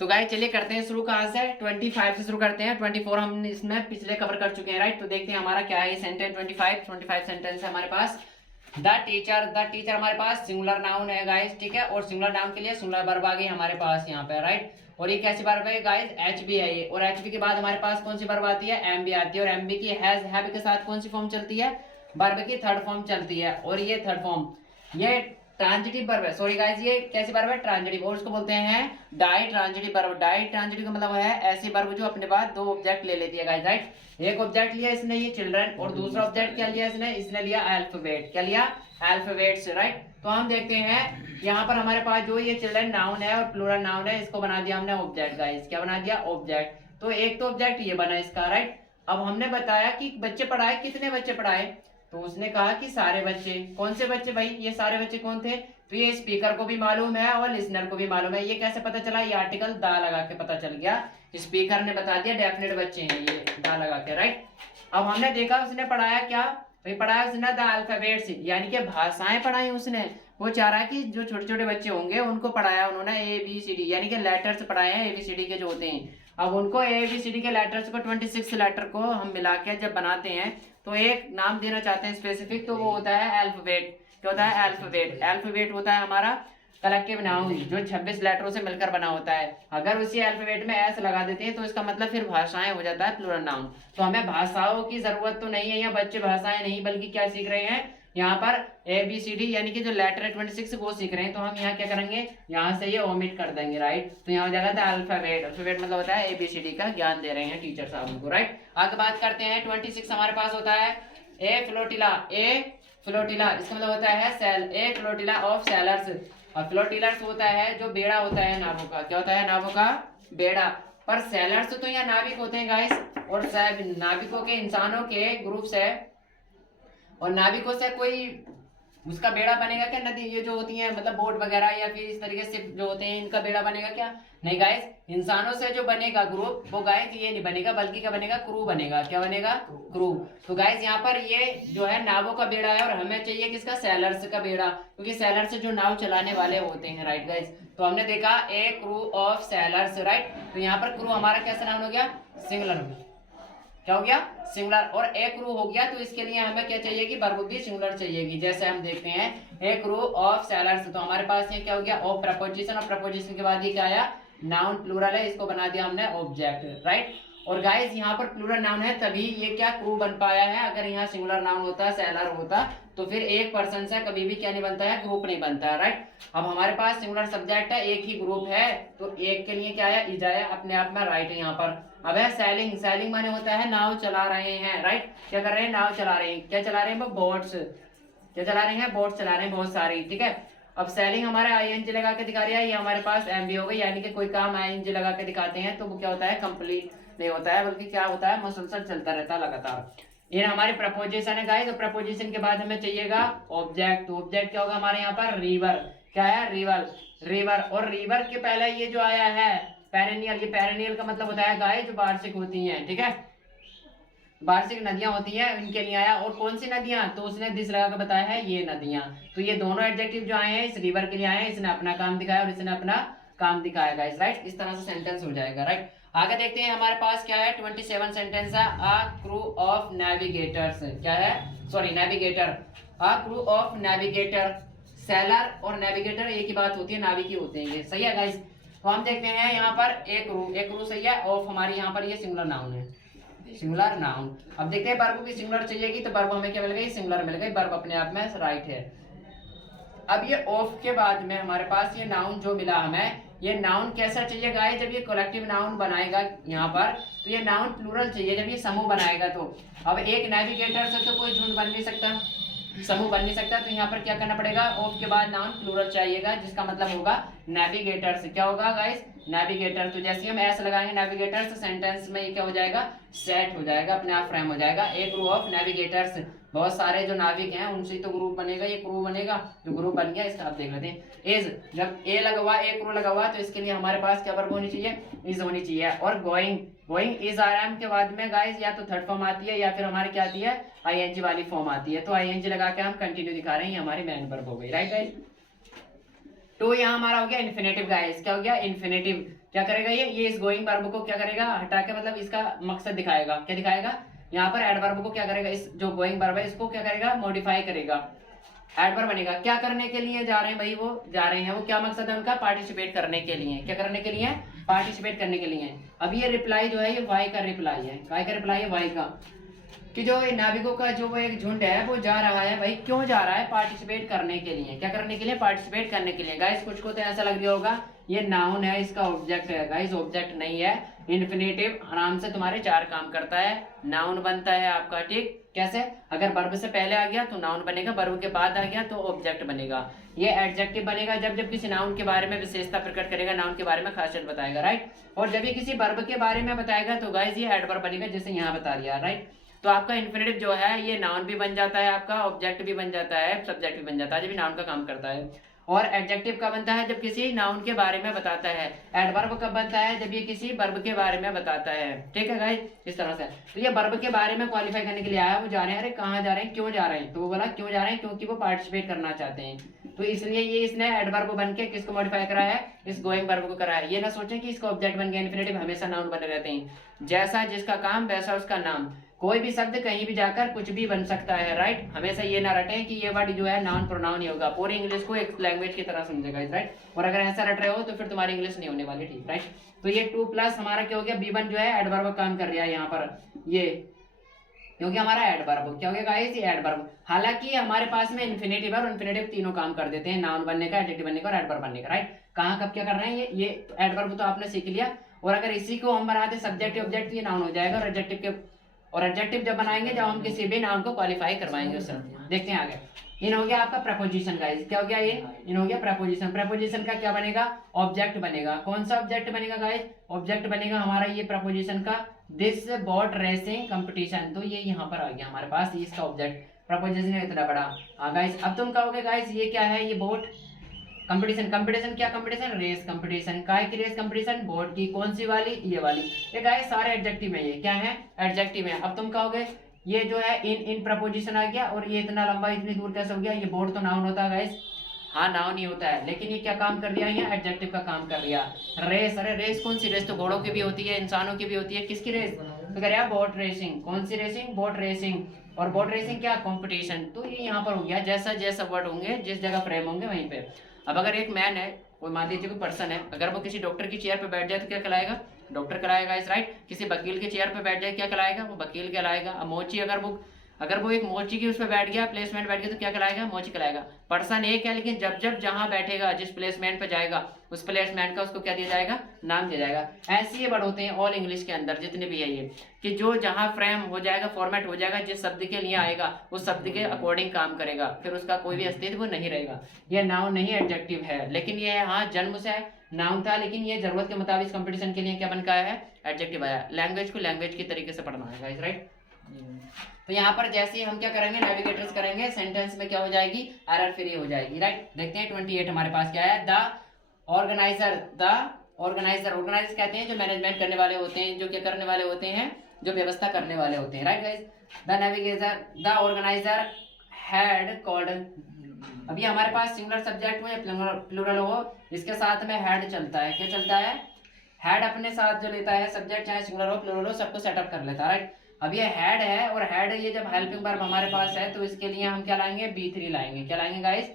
तो गाइस चलिए करते हैं शुरू कहाँ से, 25 से शुरू करते हैं। 24 हम इसमें पिछले कवर कर चुके हैं, राइट। तो देखते हैं हमारा क्या है सेंटेंस। 25 सेंटेंस है हमारे पास। द टीचर हमारे पास सिंगुलर नाउन है गाइस, ठीक है। और सिंगुलर नाउन के लिए सिंगुलर वर्ब आ गई हमारे पास यहाँ पे, राइट। और ये कैसी वर्ब है गाइस, एच बी है ये। और एच बी के बाद हमारे पास कौन सी वर्ब आती है, एम बी आती है। और एम बी की हैव के साथ कौन सी फॉर्म चलती है, वर्ब की थर्ड फॉर्म चलती है। और ये थर्ड फॉर्म ये ट्रांजिटिव वर्ब है, सॉरी गाइस, ये कैसी वर्ब है, ट्रांजिटिव। और उसको बोलते हैं ditransitive verb. Ditransitive का मतलब है ऐसी वर्ब जो अपने बाद दो ऑब्जेक्ट ले लेती है गाइस, राइट। एक ऑब्जेक्ट लिया इसने ये चिल्ड्रन, और दूसरा ऑब्जेक्ट क्या लिया इसने लिया अल्फाबेट। क्या लिया, अल्फाबेट्स, राइट। तो हम देखते हैं यहाँ पर हमारे पास जो ये चिल्ड्रन नाउन है और प्लूरल नाउन है, इसको बना दिया हमने ऑब्जेक्ट गाइस। क्या बना दिया, ऑब्जेक्ट। तो एक तो ऑब्जेक्ट ये बना इसका, राइट। अब हमने बताया कि बच्चे पढ़ाए, कितने बच्चे पढ़ाए, तो उसने कहा कि सारे बच्चे। कौन से बच्चे भाई, ये सारे बच्चे कौन थे, तो ये स्पीकर को भी मालूम है और लिसनर को भी मालूम है। ये कैसे पता चला, ये आर्टिकल दा लगा के पता चल गया। स्पीकर ने बता दिया डेफिनेट बच्चे हैं ये, दा लगा के, राइट। अब हमने देखा उसने पढ़ाया क्या भाई, पढ़ाया उसने द अल्फाबेट्स, यानी कि भाषाएं पढ़ाई उसने। वो चाह रहा है कि जो छोटे छोटे बच्चे होंगे उनको पढ़ाया उन्होंने ABCD, यानी कि लेटर्स पढ़ाए हैं ABCD के जो होते हैं। अब उनको ABCD के लेटर्स को 26 लेटर को हम मिला के जब बनाते हैं तो एक नाम देना चाहते हैं स्पेसिफिक, तो वो होता है अल्फाबेट। क्या होता है, अल्फाबेट। अल्फाबेट होता है हमारा कलेक्टिव नाउन जो 26 लेटरों से मिलकर बना होता है। अगर उसी अल्फाबेट में एस लगा देते हैं तो इसका मतलब फिर भाषाएं हो जाता है प्लूरल नाउन। तो हमें भाषाओं की जरूरत तो नहीं है, या बच्चे भाषाएं नहीं बल्कि क्या सीख रहे हैं यहाँ पर ABCD, यानी कि जो लेटर है 26 वो सीख रहे हैं। तो हम यहाँ क्या करेंगे, यहाँ से ये ओमिट कर देंगे, राइट। तो यहाँ हो जाएगा था अल्फाबेट। अल्फाबेट मतलब होता है ABCD का ज्ञान दे रहे हैं टीचर साहब उनको, राइट। आगे बात करते हैं 26 हमारे पास होता है ए फ्लोटिला। इसका मतलब होता है sail, a flotilla of sailors. और फ्लोटिलर्स होता है जो बेड़ा होता है नावों का। क्या होता है, नावों का बेड़ा। पर सेलर्स तो यहाँ नाविक होते हैं गाइस, और सब नाविकों के इंसानों के ग्रुप्स है। और नाविकों से कोई उसका बेड़ा बनेगा क्या, नदी ये जो होती है मतलब बोट वगैरह या फिर इस तरीके से जो होते हैं इनका बेड़ा बनेगा क्या, नहीं गाइस। इंसानों से जो बनेगा ग्रुप वो गाइस ये नहीं बनेगा, बल्कि क्या बनेगा, क्रू बनेगा। क्या बनेगा, क्रू। तो गाइस यहाँ पर ये जो है नावों का बेड़ा है, और हमें चाहिए किसका, सेलर्स का बेड़ा, क्योंकि सेलर्स से जो नाव चलाने वाले होते हैं, राइट गाइस। तो हमने देखा ए क्रू ऑफ सेलर्स, राइट। तो यहाँ पर क्रू हमारा कैसा नाउन हो गया, सिंगुलर। क्या हो गया, सिंगुलर। और ए क्रू हो गया, तो इसके लिए हमें क्या चाहिए कि वर्ब भी सिंगुलर चाहिएगी। जैसे हम देखते हैं ए क्रू ऑफ सेलर्स, तो हमारे पास ये क्या हो गया, ऑफ प्रपोजिशन। और प्रपोजिशन के बाद ये क्या आया, नाउन प्लूरल है, इसको बना दिया हमने ऑब्जेक्ट, राइट। और गाइस यहाँ पर प्लूरल नाउन है तभी ये क्या क्रू बन पाया है। अगर यहाँ सिंगुलर नाउन होता, सेलर होता, तो फिर एक पर्सन से कभी भी क्या नहीं बनता है, ग्रुप नहीं बनता है, राइट। अब हमारे पास सिंगुलर सब्जेक्ट है, एक ही ग्रुप है, तो एक के लिए क्या है, इज आया, अपने आप में राइट है यहाँ पर। अब है सेलिंग। सेलिंग माने होता है नाव चला रहे हैं, राइट। क्या कर रहे हैं, नाव चला रहे हैं। क्या चला रहे हैं वो, बोट्स। क्या चला रहे हैं, बोट चला रहे हैं बहुत सारी, ठीक है। अब सेलिंग हमारे ING लगा के दिखा रहा है, ये हमारे पास MB हो गई, यानी कि कोई काम ING लगा के दिखाते हैं तो वो क्या होता है, कंप्लीट नहीं होता है, बल्कि क्या होता है, मुसलसल चलता रहता है लगातार। ये हमारी प्रपोजिशन है गाइस। तो प्रपोजिशन के बाद हमें चाहिएगा ऑब्जेक्ट। तो ऑब्जेक्ट क्या होगा हमारे यहाँ पर, रिवर। क्या है, रिवर। रिवर। और रिवर के पहले ये जो आया है पेरेनियल, ये पेरेनियल का मतलब होता है गाइस जो वार्षिक होती हैं, ठीक है। वार्षिक नदियां होती हैं, इनके लिए आया। और कौन सी नदियां, तो उसने दिस लगा के बताया है ये नदियां। तो ये दोनों एडजेक्टिव जो आए हैं इस रिवर के लिए आए हैं, इसने अपना काम दिखाया और इसने अपना काम दिखाया गाइस, राइट। इस तरह से सेंटेंस हो जाएगा, राइट। आगे देखते हैं हमारे पास क्या है, 27 सेंटेंस है। A crew of navigators. क्या है, sorry, navigator. A crew of navigator. Seller और नेविगेटर एक ही बात होती है, नाविक ही होते हैं ये, सही है गाइस। तो हम देखते हैं यहाँ पर एक क्रू सही है। ऑफ हमारी यहाँ पर ये सिंगुलर नाउन है, सिंगुलर नाउन। अब देखते हैं वर्ब भी सिंगुलर चाहिएगी, तो वर्ब हमें क्या मिल गई, सिंगुलर मिल गई। वर्ब अपने आप में राइट है। अब ये ऑफ के बाद में हमारे पास ये नाउन जो मिला हमें, ये नाउन कैसा चाहिए गाइस, जब ये कलेक्टिव नाउन बनाएगा यहाँ पर तो ये नाउन प्लूरल चाहिए, जब ये समूह बनाएगा तो। अब एक नेविगेटर से तो कोई झुंड बन नहीं सकता, समूह बन नहीं सकता, तो यहाँ पर क्या करना पड़ेगा, ऑफ के बाद नाउन प्लूरल चाहिएगा, जिसका मतलब होगा नेविगेटर्स। क्या होगा गाइस, नेविगेटर। तो जैसे हम ऐसे लगाएंगे नेविगेटर्स, तो सेंटेंस में ये क्या हो जाएगा, सेट हो जाएगा, अपने आप फ्रेम हो जाएगा। एक ग्रुप ऑफ नेविगेटर्स, बहुत सारे जो नाविक हैं उनसे तो ग्रुप बनेगा, ये क्रू बनेगा। जो ग्रुप बन गया इसका आप देख लेते हैं। इज, जब ए लगा हुआ, ए क्रू लगा हुआ, तो इसके लिए हमारे पास क्या वर्ब होनी चाहिए, इज होनी चाहिए। और गोइंग, गोइंग इज आराम के बाद में गाइस या तो थर्ड फॉर्म आती है या फिर हमारी क्या आती है, ING वाली फॉर्म आती है। तो ING लगा के हम कंटिन्यू दिखा रहे हैं, हमारी मेन वर्ब हो गई, राइट गाइस। टू यहाँ हमारा हो गया इन्फिनेटिव गाइस, क्या हो गया इन्फिनेटिव। क्या करेगा ये इस गोइंग वर्ब को क्या करेगा हटा के, मतलब इसका मकसद दिखाएगा, क्या दिखाएगा यहाँ पर एडवर्ब को क्या करेगा, इस जो गोइंग वर्ब है इसको क्या करेगा मॉडिफाई करेगा, एडवर्ब बनेगा। क्या करने के लिए जा रहे हैं भाई, वो जा रहे हैं, वो क्या मकसद है उनका, पार्टिसिपेट करने के लिए, क्या करने के लिए, पार्टिसिपेट करने के लिए। अब ये रिप्लाई जो है ये वाई का रिप्लाई है, काय का रिप्लाई है, वाई का, कि जो नाविकों का जो वो एक झुंड है वो जा रहा है भाई, क्यों जा रहा है, पार्टिसिपेट करने के लिए, क्या करने के लिए, पार्टिसिपेट करने के लिए। गाइस कुछ को तो ऐसा लग रहा होगा ये नाउन है, इसका ऑब्जेक्ट है, गाइस ऑब्जेक्ट नहीं है, इन्फिनेटिव आराम से तुम्हारे चार काम करता है, नाउन बनता है आपका, ठीक, कैसे, अगर वर्ब से पहले आ गया तो नाउन बनेगा, वर्ब के बाद आ गया तो ऑब्जेक्ट बनेगा। ये एडजेक्टिव बनेगा जब जब किसी नाउन के बारे में विशेषता प्रकट करेगा, नाउन के बारे में खासियत बताएगा, राइट। और जब ये किसी वर्ब के बारे में बताएगा तो गाइस ये एडवर्ब बनेगा, जैसे यहाँ बता दिया, राइट। तो आपका इन्फिनेटिव जो है ये नाउन भी बन जाता है, आपका ऑब्जेक्ट भी बन जाता है, सब्जेक्ट भी बन जाता है, जब भी नाउन का काम करता है। और एडजेक्टिव कब बनता है, जब किसी नाउन के बारे में बताता है। एडवर्ब कब बनता है, जब ये किसी वर्ब के बारे में बताता है, ठीक है गाइस, इस तरह से। तो ये वर्ब के बारे में क्वालिफाई करने के लिए आया, वो जा रहे हैं, अरे कहाँ जा रहे हैं, क्यों जा रहे हैं, तो वो बोला क्यों जा रहे हैं, क्योंकि वो पार्टिसिपेट करना चाहते हैं, तो इसलिए ये इसने एडवर्ब बन के किसको मॉडिफाई करा है, इस गोइंग वर्ब को करा है। ये ना सोचें कि इसका ऑब्जेक्ट बन गया, इन्फिनेटिव हमेशा नाउन बने रहते हैं, जैसा जिसका काम वैसा उसका नाम, कोई भी शब्द कहीं भी जाकर कुछ भी बन सकता है, राइट। हमेशा ये ना रटें कि ये वर्ड जो है नाउन प्रोनाउन ही होगा, पूरी इंग्लिश को एक लैंग्वेज की तरह समझेगा, राइट। और अगर ऐसा रट रहे हो तो फिर तुम्हारी इंग्लिश नहीं होने वाली, ठीक, राइट। तो ये 2 प्लस हमारा क्या हो गया, B1 जो है एडवर्ब काम कर रहा है यहाँ पर, ये क्योंकि हमारा एडवर्ब क्या हो गया गाइस, ये एडवर्ब। हालांकि हमारे पास में इन्फिनेटिव और इन्फिनेटिव तीनों काम कर देते हैं, नाउन बनने का, एडजेक्टिव बनने का और एडवर्ब बनने का, राइट। कहाँ कब क्या कर रहे हैं, ये एडवर्ब तो आपने सीख लिया, और अगर इसी को हम बनाते सब्जेक्ट ऑब्जेक्ट ये नाउन हो जाएगा, और एडजेक्टिव के, और एडजेक्टिव जब बनाएंगे जब हम किसी भी नाउन को क्वालिफाई करवाएंगे उस समय। देखते हैं आगे, इन हो गया आपका प्रपोजिशन गाइस, क्या हो गया ये, इन हो गया प्रपोजिशन। प्रपोजिशन का क्या बनेगा, ऑब्जेक्ट बनेगा। कौन सा ऑब्जेक्ट बनेगा गाइस, ऑब्जेक्ट बनेगा हमारा ये प्रपोजिशन का, दिस बोट रेसिंग कंपटीशन, तो ये यहाँ पर आ गया हमारे पास, इसका ऑब्जेक्ट, प्रपोजिशन है इतना बड़ा। हाँ गाइस, अब तुम कहोगे गाइस ये क्या है, ये बोट कंपटीशन, कंपटीशन क्या कंपटीशन, रेस कंपटीशन, काय की रेस कंपटीशन, बोर्ड की, कौन सी वाली, ये वाली। ये गाइस सारे एडजेक्टिव है, ये क्या है, एडजेक्टिव है। अब तुम कहोगे ये जो है इन प्रपोजिशन आ गया, और ये इतना लंबा इतनी दूर कैसे हो गया, ये बोर्ड तो नाउन होता है गाइस, हाँ नाउन ही होता है, लेकिन ये क्या काम कर दिया, यहाँ एडजेक्टिव का काम कर दिया। रेस, अरे रेस कौन सी रेस, तो घोड़ों की भी होती है, इंसानों की भी होती है, किसकी रेस, तो कह रहा बोट रेसिंग, कौन सी रेसिंग, बोट रेसिंग। और बोट रेसिंग क्या, कंपटीशन। तो ये यहाँ पर हो गया, जैसा जैसा वर्ड होंगे जिस जगह फ्रेम होंगे वहीं पे। अब अगर एक मैन है, कोई मान लीजिए कोई पर्सन है, अगर वो किसी डॉक्टर की चेयर पे बैठ जाए तो क्या कहलाएगा, डॉक्टर कहलाएगा, इस राइट। किसी वकील की चेयर पे बैठ जाए क्या कहलाएगा, वो वकील कहलाएगा। अब मोची अगर वो एक मोची की उस पर बैठ गया, प्लेसमेंट बैठ गया, तो क्या कहलाएगा, मोची कहलाएगा। पर्सन एक है, लेकिन जब जब जहां बैठेगा, जिस प्लेसमेंट पे जाएगा, उस प्लेसमेंट का उसको क्या दिया जाएगा, नाम दिया जाएगा। ऐसे ये वर्ड होते हैं ऑल इंग्लिश के अंदर जितने भी है ये, कि जो जहां फ्रेम हो जाएगा, फॉर्मेट हो जाएगा, जिस शब्द के लिए आएगा उस शब्द के अकॉर्डिंग काम करेगा, फिर उसका कोई भी अस्तित्व नहीं रहेगा। ये नाउन नहीं एडजेक्टिव है, लेकिन ये हाँ जन्म से नाउन था, लेकिन ये जरूरत के मुताबिक कंपटीशन के लिए क्या बन गया है, एडजेक्टिव आया। लैंग्वेज को लैंग्वेज की तरीके से पढ़ना है, राइट। तो यहाँ पर जैसे हम क्या करेंगे, नेविगेटर्स करेंगे, सेंटेंस में क्या हो जाएगी, एरर फ्री हो जाएगी, राइट। देखते हैं 28 हमारे पास क्या है, द ऑर्गेनाइजर, ऑर्गेनाइज कहते हैं जो मैनेजमेंट करने वाले होते हैं, जो क्या करने वाले होते हैं, जो व्यवस्था करने वाले होते हैं, right guys. The navigator, the organiser had called, अभी हमारे पास सिंगुलर सब्जेक्ट हो या प्लूरल हो, इसके साथ में हैड चलता है, क्या चलता है, हैड अपने साथ जो लेता है सब्जेक्ट, चाहे सिंगुलर हो प्लूरल हो, सबको सेटअप कर लेता है, राइट। अब ये हैड है, और हैड ये जब हेल्पिंग वर्ब हमारे पास है तो इसके लिए हम क्या लाएंगे, B3 लाएंगे, क्या लाएंगे गाइस,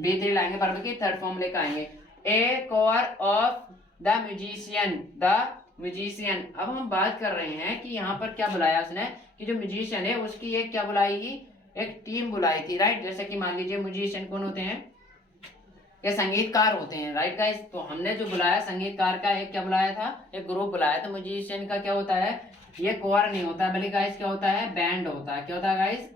B3 लाएंगे, वर्ब की थर्ड फॉर्म लेकर आएंगे। ए कोर ऑफ द म्यूजिशियन। अब हम बात कर रहे हैं कि यहाँ पर क्या बुलाया उसने, कि जो म्यूजिशियन है उसकी एक क्या बुलाई, एक टीम बुलाई थी, राइट। जैसे कि मान लीजिए म्यूजिशियन कौन होते हैं, ये संगीतकार होते हैं, राइट गाइस। तो हमने जो बुलाया संगीतकार का एक क्या बुलाया था, एक ग्रुप बुलाया। तो म्यूजिशियन का क्या होता है, ये कोर नहीं होता, बल्कि गाइस क्या होता है, बैंड होता है। क्या होता है guys,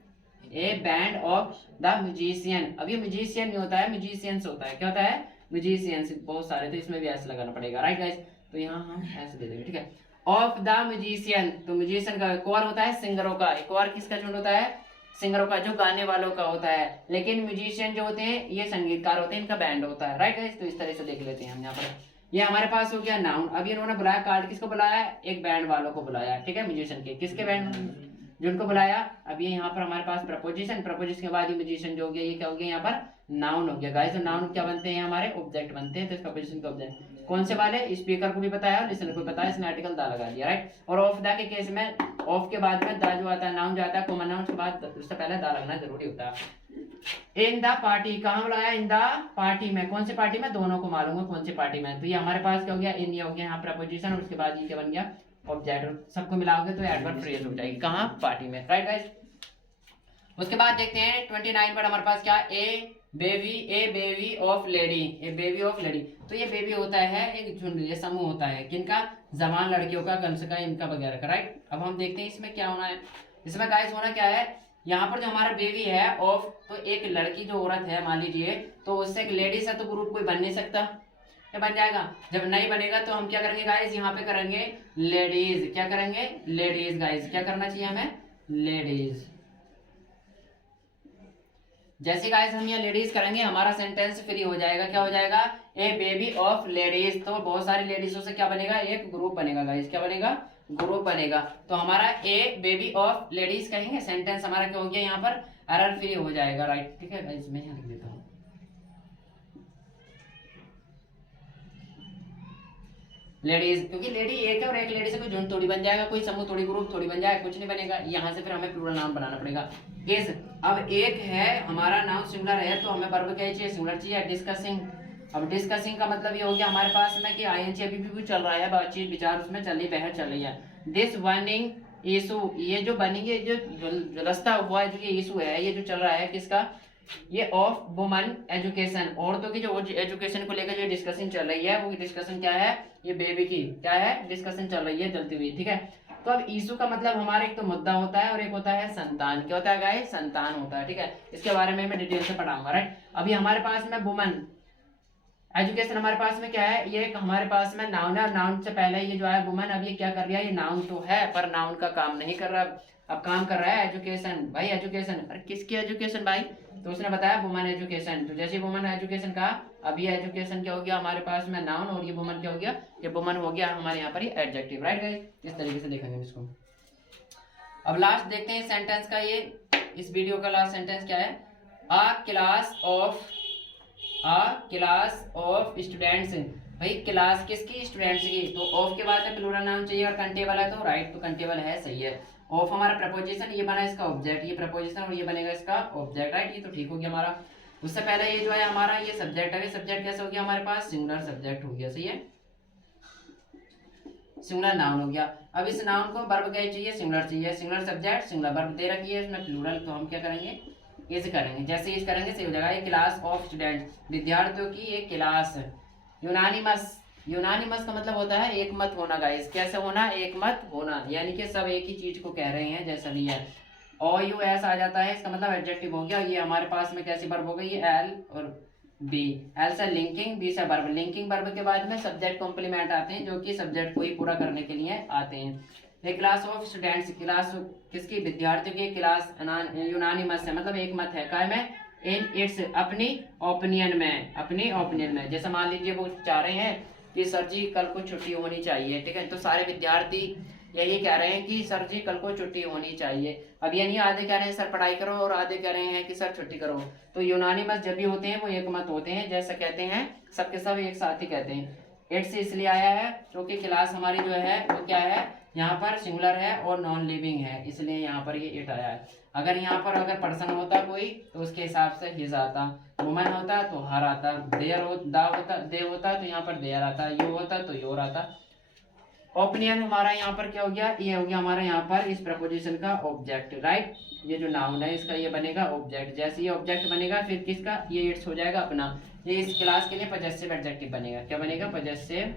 A band of the musician. अब ये म्यूजिशियन नहीं होता है, म्यूजिशियंस होता है। क्या होता है, म्यूजिशियंस, बहुत सारे, तो इसमें भी ऐसे लगाना पड़ेगा, राइट गाइस। तो यहाँ हम ऐसे दे देंगे, ठीक है। ऑफ द म्यूजिशियन, तो म्यूजिशियन का कोर होता है सिंगरों का, कोर किसका झुंड होता है, सिंगरों का, जो गाने वालों का होता है। लेकिन म्यूजिशियन जो होते हैं ये संगीतकार होते हैं, इनका बैंड होता है, राइट गाइस। तो इस तरह से देख लेते हैं हम यहाँ पर। ये हमारे पास हो गया नाउन। अब इन्होंने बुलाया कार्ड, किसको बुलाया, एक बैंड वालों को बुलाया, ठीक है, म्यूजिशियन के, किसके बैंड, जिनको बुलाया। अब ये यहाँ पर हमारे पास प्रपोजिशन, प्रपोजिशन के बाद ये म्यूजिशियन जो हो गया, ये क्या हो गया यहाँ पर नाउन हो गया गाइस। तो नाउन क्या बनते हैं हमारे, ऑब्जेक्ट बनते हैं। तो इसका पोजीशन का ऑब्जेक्ट कौन से वाले, स्पीकर को भी पता है और लिसनर को भी पता है, इसने आर्टिकल दा लगा दिया, राइट। और ऑफ द के केस में ऑफ के बाद में दा जो आता है, नाउन जो आता है कॉमन नाउन, उसके बाद उससे पहले दा लगना जरूरी होता है। इन द पार्टी कहाँ बुलाया, इन द पार्टी में, कौन सी पार्टी में, दोनों को मालूम है कौन सी पार्टी में। तो ये हमारे पास क्या हो गया, इन, ये हो गया यहाँ प्रपोजिशन, और उसके बाद ये क्या बन गया, ऑब्जेक्ट। सबको मिलाओगे तो एडवर्ब फ्रेज हो जाएगी, कहाँ, पार्टी में, राइट गाइस। उसके बाद देखते हैं 29 पर हमारे पास क्या, a baby of lady, a baby of lady. तो ये बेबी होता है एक झुंड, ये समूह होता है किनका, जवान लड़कियों का, गर्ल्स का, इनका वगैरह का, राइट। अब हम देखते हैं इसमें क्या होना है, इसमें गाइस होना क्या है, यहाँ पर जो हमारा बेबी है ऑफ, तो एक लड़की जो औरत है मान लीजिए, तो उससे एक लेडीज है, तो ग्रुप कोई बन नहीं सकता, क्या बन जाएगा, जब नहीं बनेगा तो हम क्या करेंगे गाइस, यहाँ पे करेंगे लेडीज, क्या करेंगे, लेडीज गाइस, क्या करना चाहिए हमें, लेडीज। जैसे गाइस हम यहाँ लेडीज करेंगे हमारा सेंटेंस फ्री हो जाएगा, क्या हो जाएगा, ए बेबी ऑफ लेडीज। तो बहुत सारी लेडीजों से क्या बनेगा, एक ग्रुप बनेगा गाइस, क्या बनेगा, ग्रुप बनेगा। तो हमारा ए बेबी ऑफ लेडीज कहेंगे, सेंटेंस हमारा क्या हो गया, यहाँ पर एरर फ्री हो जाएगा, राइट, ठीक है गाइस। मैं यहाँ लिख देता हूँ लेडीज, क्योंकि लेडी एक है और एक लेडी से कोई झुंड थोड़ी बन जाएगा, कोई समूह थोड़ी, ग्रुप थोड़ी बन जाएगा, कुछ नहीं बनेगा। यहाँ से फिर हमें प्लूरल नाउन बनाना पड़ेगा। इज, अब एक है हमारा नाउन सिंगुलर है, तो हमें वर्ब क्या चाहिए, सिंगुलर चाहिए। डिस्कसिंग, अब डिस्कसिंग का मतलब ये हो गया हमारे पास में कि आईएनजी अभी भी चल रहा है, बातचीत विचार उसमें चल रही, बहस चल रही है। दिस बर्निंग इशू, ये जो बर्निंग, ये जो जलस्ता हुआ है, जो ये इशू है, ये जो चल रहा है किसका, ये ऑफ वुमन एजुकेशन, औरतों की जो एजुकेशन को लेकर जो डिस्कशन चल रही है, वो डिस्कशन क्या है, ये बेबी की क्या है, डिस्कशन चल रही है चलती हुई, ठीक है। तो अब इशू का मतलब हमारा एक तो मुद्दा होता है और एक होता है संतान, क्या होता है गाइस, संतान होता है, ठीक है। इसके बारे में मैं डिटेल से पढ़ाऊंगा, राइट। अभी हमारे पास में वुमन एजुकेशन हमारे पास में क्या है, ये एक हमारे पास में नाउन है, नाउन से पहले ये जो है वुमन, अब ये क्या कर रहा है, ये नाउन तो है पर नाउन का काम नहीं कर रहा, अब काम कर रहा है एजुकेशन, भाई एजुकेशन, अरे किसकी एजुकेशन भाई, तो उसने बताया वुमन एजुकेशन। तो जैसे वुमन एजुकेशन कहा, अब ये एजुकेशन क्या हो गया हमारे पास में नाउन, और ये वुमन क्या हो गया, ये वुमन हो गया हमारे यहाँ पर ये एडजेक्टिव, राइट गाइस। इस तरीके से देखेंगे इसको। अब लास्ट देखते हैं सेंटेंस का, ये इस वीडियो का लास्ट सेंटेंस क्या है, अ क्लास ऑफ स्टूडेंट्स, भाई क्लास किसकी, स्टूडेंट्स की। तो ऑफ के बाद में प्लूरल नाउन चाहिए और कंटेबल है, तो राइट, तो कंटेबल है, सही है। ऑफ हमारा प्रपोजिशन, ये बना इसका ऑब्जेक्ट, ये प्रपोजिशन और ये बनेगा इसका ऑब्जेक्ट, राइट, ये तो ठीक हो गया हमारा। उससे पहले ये जो है हमारा ये सब्जेक्ट है, सब्जेक्ट कैसे हो गया हमारे पास, सिंगुलर सब्जेक्ट हो गया, सही है, सिंगुलर नाउन हो गया। अब इस नाउन को वर्ब क्या चाहिए, सिंगुलर चाहिए, सिंगुलर सब्जेक्ट सिंगुलर वर्ब दे रखी है इसमें प्लूरल, तो हम क्या करेंगे, इज करेंगे। जैसे इज करेंगे सही हो जाएगा, ये क्लास ऑफ स्टूडेंट, विद्यार्थियों की एक क्लास। यूनानिमस, यूनानिमस का मतलब होता है एक मत होना गाइस, कैसे होना, एक मत होना, यानी कि सब एक ही चीज को कह रहे हैं, जैसा भी है। ओ यू एस आ जाता है, इसका मतलब एडजेक्टिव हो गया। ये हमारे पास में कैसी वर्ब हो गई, ये एल और बी, एल से लिंकिंग, बी से वर्ब, लिंकिंग वर्ब के बाद में सब्जेक्ट कॉम्प्लीमेंट आते हैं, जो कि सब्जेक्ट को ही पूरा करने के लिए आते हैं। एक क्लास ऑफ स्टूडेंट्स, क्लास किसकी, विद्यार्थियों की क्लास, यूनानिमस है, मतलब एक मत है, काय में, इन इट्स, अपनी ओपिनियन में, अपनी ओपिनियन में। जैसे मान लीजिए वो चाह रहे हैं कि सर जी कल को छुट्टी होनी चाहिए, ठीक है, तो सारे विद्यार्थी यही कह रहे हैं कि सर जी कल को छुट्टी होनी चाहिए। अब ये नहीं आधे कह रहे हैं सर पढ़ाई करो और आधे कह रहे हैं कि सर छुट्टी करो। तो यूनानिमस जब भी होते हैं वो एक मत होते हैं, जैसा कहते हैं सबके सब एक साथ ही कहते हैं। इट्स इसलिए आया है क्योंकि क्लास हमारी जो है वो क्या है, यहाँ पर सिंगुलर है और नॉन लिविंग है, इसलिए यहाँ पर ये इट आया है। अगर यहाँ पर अगर पर्सन होता कोई तो उसके हिसाब से हिज आता, वुमन होता तो हर आता, देयर हो दा होता दे होता तो यहाँ पर देयर आता, यू होता तो योर आता। ओपिनियन हमारा यहाँ पर क्या हो गया, ये हो गया हमारा यहाँ पर इस प्रपोजिशन का ऑब्जेक्ट, राइट। ये जो नाउन है इसका ये बनेगा ऑब्जेक्ट, जैसे ये ऑब्जेक्ट बनेगा फिर किसका, ये इट्स हो जाएगा अपना। ये इस क्लास के लिए पजेसिव एडजेक्टिव बनेगा, क्या बनेगा, पजेसिव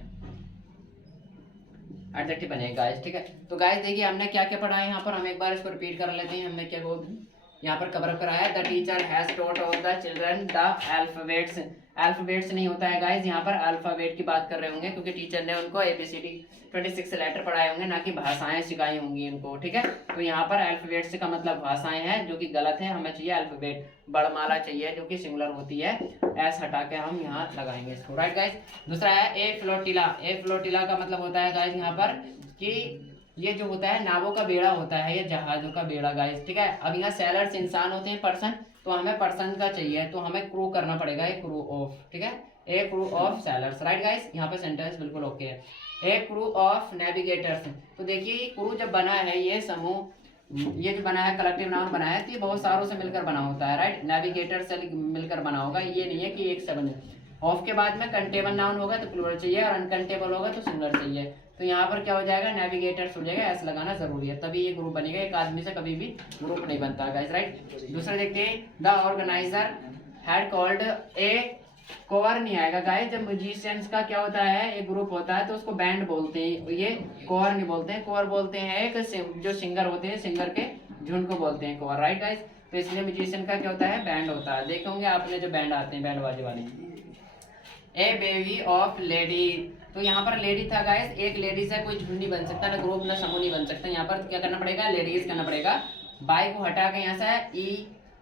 एडजेक्टिव बनेगा गाइस, ठीक है। तो गाइस देखिए हमने क्या क्या पढ़ा है यहाँ पर, हम एक बार इसको रिपीट कर लेते हैं। हमने क्या यहाँ पर कवर कराया, the teacher has taught all the children the alphabets, alphabets नहीं होता है गाइस, यहाँ पर अल्फाबेट की बात कर रहे होंगे क्योंकि टीचर ने उनको ABCD 26 लेटर पढ़ाए होंगे, ना कि भाषाएं सिखाई होंगी उनको, ठीक है। तो यहाँ पर अल्फाबेट्स का मतलब भाषाएं हैं, जो कि गलत है, हमें चाहिए अल्फाबेट, बड़माला चाहिए जो कि सिंगुलर होती है, एस हटा के हम यहाँ लगाएंगे इसको, राइट गाइस। दूसरा है ए फ्लोटिला, ए फ्लोटिला का मतलब होता है गाइस यहाँ पर कि ये जो होता है नावों का बेड़ा होता है, ये जहाजों का बेड़ा गाइस, ठीक है। अब यहाँ सैलर्स इंसान होते हैं, पर्सन, तो हमें पर्सन का चाहिए, तो हमें क्रू करना पड़ेगा ए क्रू ऑफ, ठीक है, ए crew of sellers, right guys. यहाँ पे सेंटेंस बिल्कुल ओके है। ए क्रू ऑफ नेविगेटर्स, तो देखिए क्रू जब बना है, ये समूह, ये जो बना है कलेक्टिव नाउन बना है, तो ये बहुत सारों से मिलकर बना होता है, राइट। नेविगेटर से मिलकर बना होगा, ये नहीं है कि एक से बने। ऑफ के बाद में कंटेबल नाउन होगा तो प्लूरल चाहिए, और अनकंटेबल होगा तो सिंगुलर चाहिए। तो यहाँ पर क्या हो जाएगा, नेविगेटर्स हो जाएगा, एस लगाना जरूरी है, तभी ये ग्रुप बनेगा। एक आदमी से कभी भी ग्रुप नहीं बनता गाइस, राइट। दूसरा देखते हैं, the organiser had called a core नहीं आएगा गाइस। जब म्यूजिशियंस का क्या होता है, एक ग्रुप होता है तो उसको बैंड बोलते हैं, ये कोर नहीं बोलते हैं। कोर बोलते हैं एक जो सिंगर होते हैं, सिंगर के झुंड को बोलते हैं कोर, राइट गाइस। तो इसलिए म्यूजिशियन का क्या होता है, बैंड होता है। देखे होंगे आपने जो बैंड आते हैं, बैंड बाजे वाले। ए बेबी ऑफ लेडी, तो यहाँ पर लेडी था गाइस, एक लेडी से कोई झुंड नहीं बन सकता, ना ग्रुप ना समूह नहीं बन सकता। यहाँ पर क्या करना पड़ेगा, लेडीज करना पड़ेगा। बाई को हटा के यहाँ से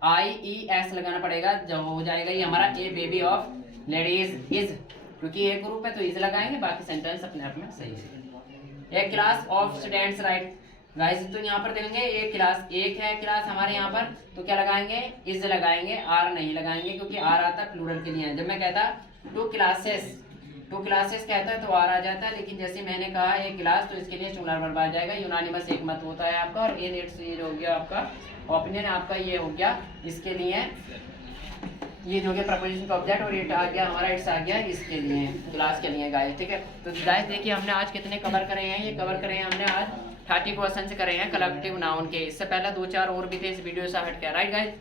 EIES लगाना पड़ेगा, जब हो जाएगा ये हमारा ए बेबी ऑफ लेडीज इज, क्योंकि एक ग्रुप है तो इज लगाएंगे, बाकी सेंटेंस अपने आप में सही है। एक class of students, right guys. तो यहाँ पर देखेंगे एक क्लास, एक है क्लास हमारे यहाँ पर, तो क्या लगाएंगे, इज लगाएंगे, आर नहीं लगाएंगे, क्योंकि आर आता प्लूरल के लिए है। जब मैं कहता टू क्लासेस कहता है तो आर आ जाता है, लेकिन जैसे मैंने कहा एक क्लास, तो इसके लिए सिंगुलर वर्ब आ जाएगा। यूनानिमस एक मत होता है आपका, और ये हो गया आपका ओपिनियन, आपका ये हो गया। इसके लिए ये जो गया प्रपोजिशन का ऑब्जेक्ट, और ये आ गया हमारा इट्स आ गया इसके लिए, क्लास के लिए गाइस, ठीक है। तो गाइस देखिए हमने आज कितने कवर करे हैं, ये कवर करे हैं हमने आज 30 क्वेश्चन करे हैं कलेक्टिव नाउन के। इससे पहले 2-4 और भी थे इस वीडियो से हट के, राइट गाइस।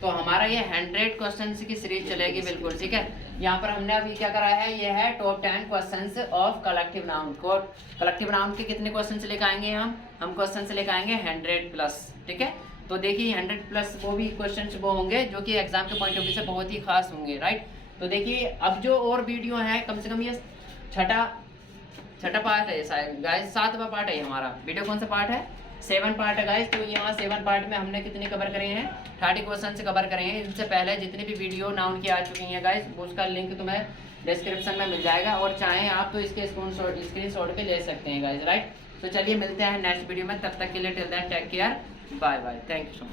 तो हमारा ये 100 क्वेश्चन की सीरीज चलेगी बिल्कुल, ठीक है। यहाँ पर हमने अभी क्या करा है, ये है top 10 question of collective noun को। कलेक्टिव नाउन के कितने क्वेश्चन लेकर आएंगे हम क्वेश्चन लेकर आएंगे 100+, ठीक है। तो देखिए 100+ वो भी क्वेश्चन वो होंगे जो कि एग्जाम के पॉइंट ऑफ व्यू से बहुत ही खास होंगे, राइट। तो देखिए अब जो और वीडियो है, कम से कम ये छठा पार्ट है शायद गाइस, 7वां पार्ट है हमारा। वीडियो कौन सा पार्ट है, 7 पार्ट है गाइस। तो यहाँ 7 पार्ट में हमने कितने कवर करे हैं, 30 क्वेश्चन से कवर करे हैं। इनसे पहले जितनी भी वीडियो नाउन की आ चुकी हैं गाइस, उसका लिंक तुम्हें डिस्क्रिप्शन में मिल जाएगा, और चाहें आप तो इसके स्क्रीनशॉट पे ले सकते हैं गाइस, राइट। तो चलिए मिलते हैं नेक्स्ट वीडियो में, तब तक के लिए till then take care, bye bye, thank you so much.